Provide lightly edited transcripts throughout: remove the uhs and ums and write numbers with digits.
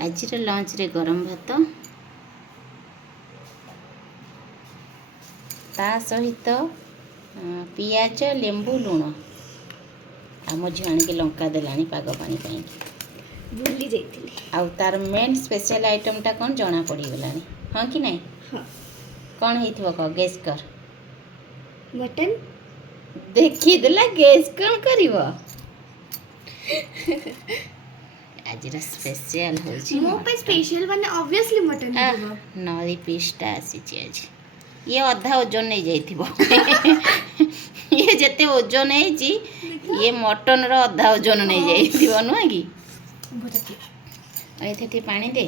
आज लंच रे गरम भात ता सहित पियाज लेंबू लुण आम झील के लंका देलानी पाग पानी भूली जाइए आउ तार मेन स्पेशल आइटमटा कौन जना पड़गलानी हाँ कि नहीं हाँ कौन हो कह गेस कर मटन देखी देला गेस कौन करिव आज स्पेशल होची मो पे स्पेशल माने ऑब्वियसली मटन होबो नरी पीसटा आसीची आज ये अधा ओजन नहीं जाइथिबो ये जेते ओजन हेची ये मटन रो अधा ओजन नहीं जाइथिबो नुआ की एथे पानी दे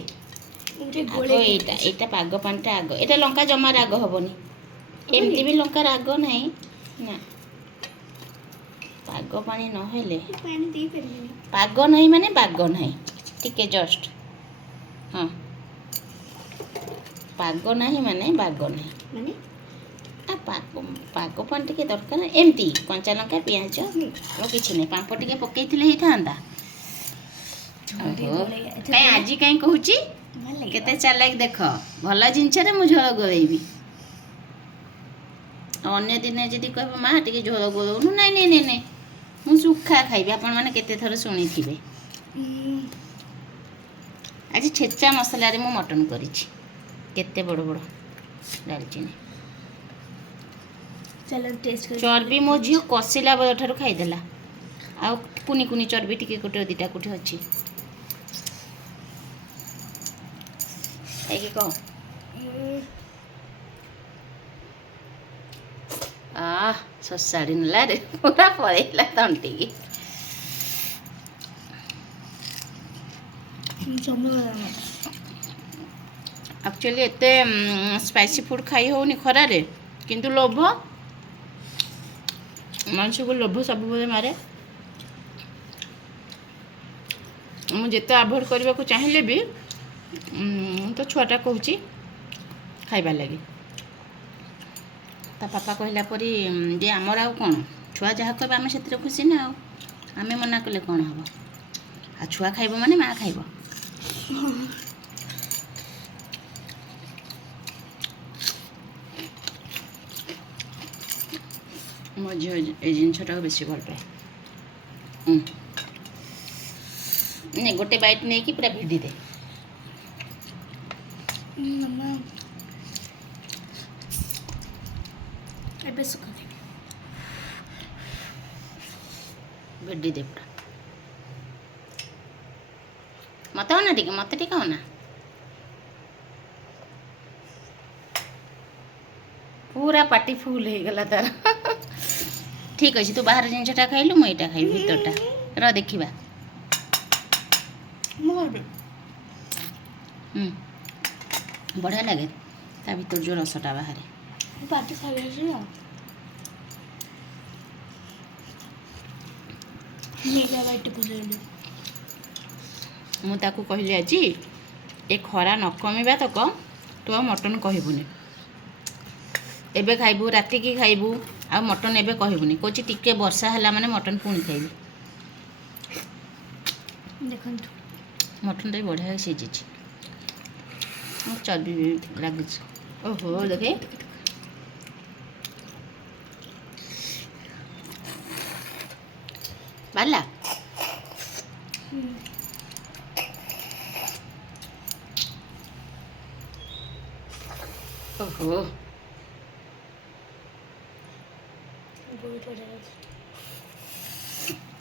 आगो एटा पाग पानीटा आग एटा लंका जमा राग हबनी एमती भी लंका राग नहीं ना पाग पानी न हेले पानी दे परबेनी पाग नहीं माने बाग नहीं टिके जस्ट हाँ पाग नहीं माने बाग नहीं माने पाग पानी टिके दरकार एमती कंचा लंका पियाज और किछि नहीं पांपड़ टिके पकेइथिले ही थांदा कहीं आज कहीं कहूची केते चालाक देख भल जिनस झोल गोलेबी अन्य दिन जदि कह माँ टे झोल गोलौनु नाई नाई नाई नाई मु सुखा खाइबी आपण मैंने केते थर शुणी थे आज छेचा मसला रे मु मटन करिछि केते बड़ बड़ दालचीनी चलो टेस्ट कर चर्बी मो झील कसिला बेल ठार खाईदेला आ कुनी कुनी चर्बी टिके गोटे दिटा कोठी अछि एक कह ससाड़ी नला रे पूरा पड़ेला तंटी की एक्चुअली एते स्पाइसी फूड खाई होनी खरा रे किंतु लोभ मानस को लोभ सब बेले मारे मुझे जिते अभोड करने को चाहिए भी तो छुआटा कहूँ खाइबार लगी ता पापा कहला परी जे आमर आउ कौन छुआ जहाँ कह आम से खुशी ना आम मना कले कौन हम आ छुआ खाइब माने माँ खाइब मो झील ये जिनटा बेस भल पाए नहीं गोटे बाइट नहीं कि पूरा भिडी दे भिडी दे पूरा मत होना टे मत टे होना पूरा पार्टी फुल हो गला तार ठीक अच्छे तू बाहर जिनटा खाइलु मुझे यहाँ खाइबी भीतरटा र देखा बढ़िया लगे ता भीतर जो रसटा बाहर पार्टी सारी मुझे कहली आज ए खरा न कमिबा तक तू आ मटन कहबुनि एबे खाइबू राति की खाइबू आ मटन एबे कहबुनि कोची टिके वर्षा हला माने मटन पुणी खाइबू देखो मटन टा बढ़िया सीझी चर्बी लगे ओहो देखे बाला ओहो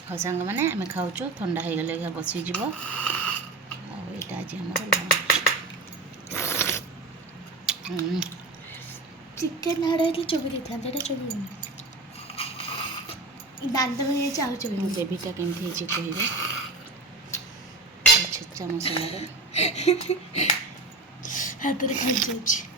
हाँ सांग मैंने आम खाऊ ठंडा हो गले बसीज यहाँ आज चिकेन हाड़े चोबी था चोबी दांत में चाहू चोबी ग्रेवीटा केमती कहे छेचा मसला हाथ में खाई जाऊँ